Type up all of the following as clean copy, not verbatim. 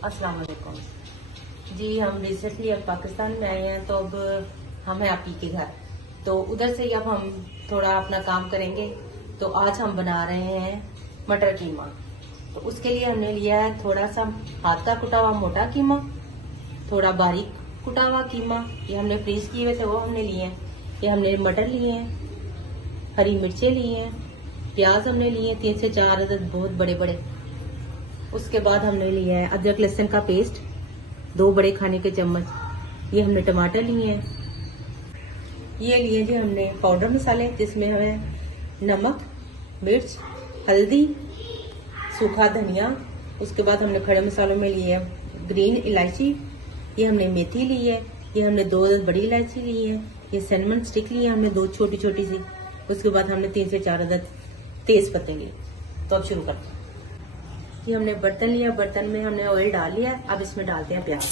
अस्सलाम वालेकुम जी। हम रिसेंटली अब पाकिस्तान में आए हैं, तो अब हम हैं आपी के घर, तो उधर से ही अब हम थोड़ा अपना काम करेंगे। तो आज हम बना रहे हैं मटर कीमा। तो उसके लिए हमने लिया है थोड़ा सा हाथ का कुटा हुआ मोटा कीमा, थोड़ा बारीक कुटा हुआ कीमा, ये हमने फ्रीज किए हुए थे वो हमने लिए हैं। ये हमने मटर लिए हैं, हरी मिर्चें लिए हैं, प्याज हमने लिए हैं 3 से 4 अदद बहुत बड़े बड़े। उसके बाद हमने लिया है अदरक लहसुन का पेस्ट 2 बड़े खाने के चम्मच। ये हमने टमाटर लिए हैं। ये लिए जी हमने पाउडर मसाले, जिसमें हमें नमक, मिर्च, हल्दी, सूखा धनिया। उसके बाद हमने खड़े मसालों में लिए है ग्रीन इलायची, ये हमने मेथी ली है, ये हमने 2 अदद बड़ी इलायची ली है, ये सिनेमन स्टिक ली है हमने 2 छोटी छोटी सी। उसके बाद हमने 3 से 4 अदद तेज पत्ते लिए। तो अब शुरू करते हैं। ये हमने बर्तन लिया, बर्तन में हमने ऑयल डाल लिया। अब इसमें डालते हैं प्याज।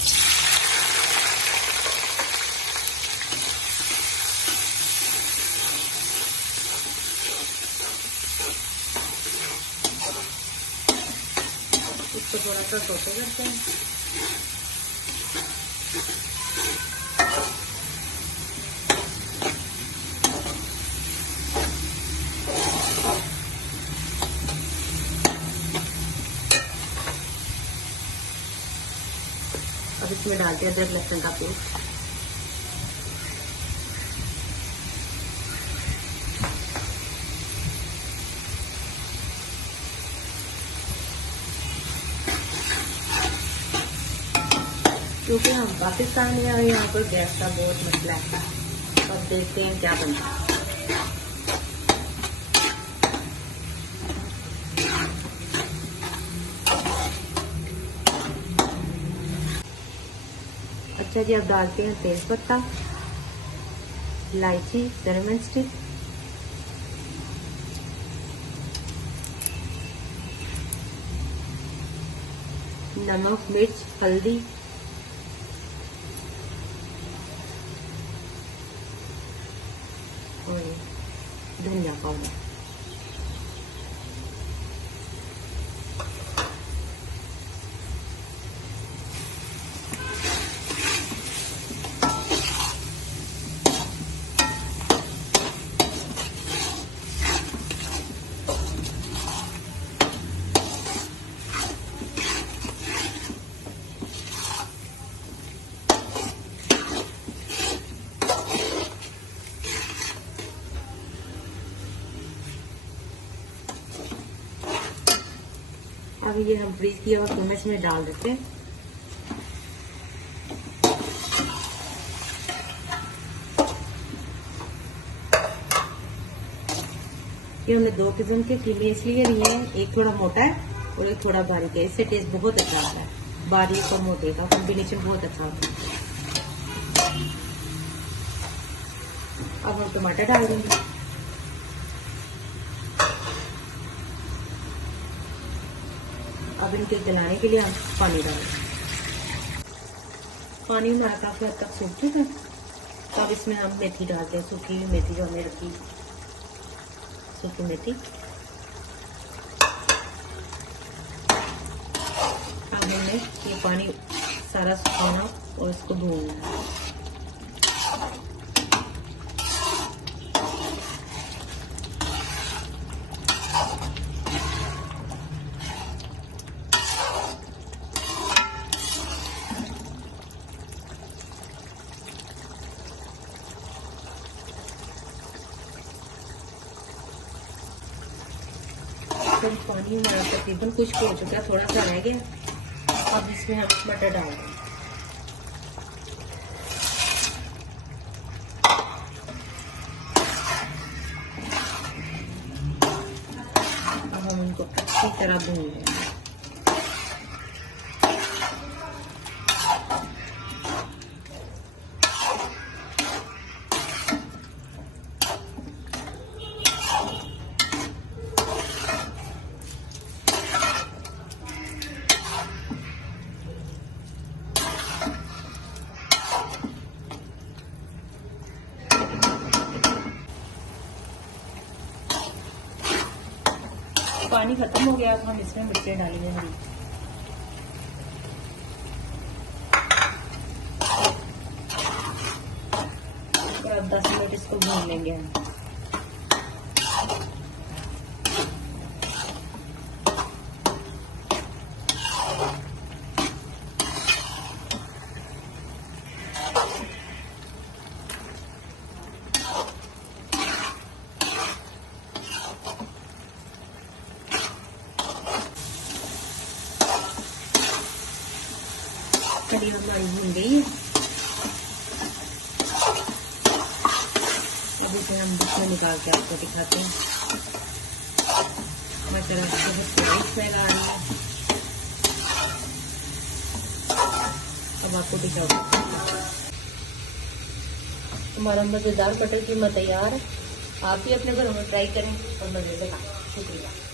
इसको थोड़ा सा सौते करते हैं। अब इसमें डालते हैं अदरक लहसुन का पेस्ट। क्योंकि हम पाकिस्तान में आए, यहाँ पर गैस का बहुत मसला है। अब देखते हैं क्या बनता है। अच्छा जी, अब डालते हैं तेज पत्ता, इलायची, सिनेमन स्टिक, नमक, मिर्च, हल्दी, और धनिया पाउडर। अब ये हम फ्रीज किया हुआ कीमा इसमें डाल देते हैं। ये हमने 2 किस्म के कीमे इसलिए लिए हैं, एक थोड़ा मोटा है और एक थोड़ा बारीक है। इससे टेस्ट बहुत अच्छा आता है। बारीक और मोटे का कॉम्बिनेशन बहुत अच्छा होता है। अब हम टमाटर डाल देंगे। अब इनके गलाने के लिए हम पानी डालेंगे। पानी हमारा काफी हद तक सूख चुका है। तो अब इसमें हम मेथी डालते हैं, सूखी हुई मेथी जो हमने रखी, सूखी मेथी। अब हमने ये पानी सारा सुखाना और इसको भूनना है। तो पानी हमारा तकरीबन खुश्क हो चुका है, थोड़ा सा रह गया। अब इसमें हम मटर डाल देंगे। अब हम इनको अच्छी तरह भून लेंगे। पानी खत्म हो गया। अब हम इसमें मिर्चें डालेंगे हरी। और इसको भून लेंगे हम। कड़ी हमारी भून गई है। अब इसे हम बीच में निकाल के आपको दिखाते हैं। मटर बहुत स्मेल आ रही है। अब आपको दिखाऊंगा। हमारा मजेदार बटर कीमा तैयार है। आप भी अपने घरों में ट्राई करें और मजे से खाएं। शुक्रिया।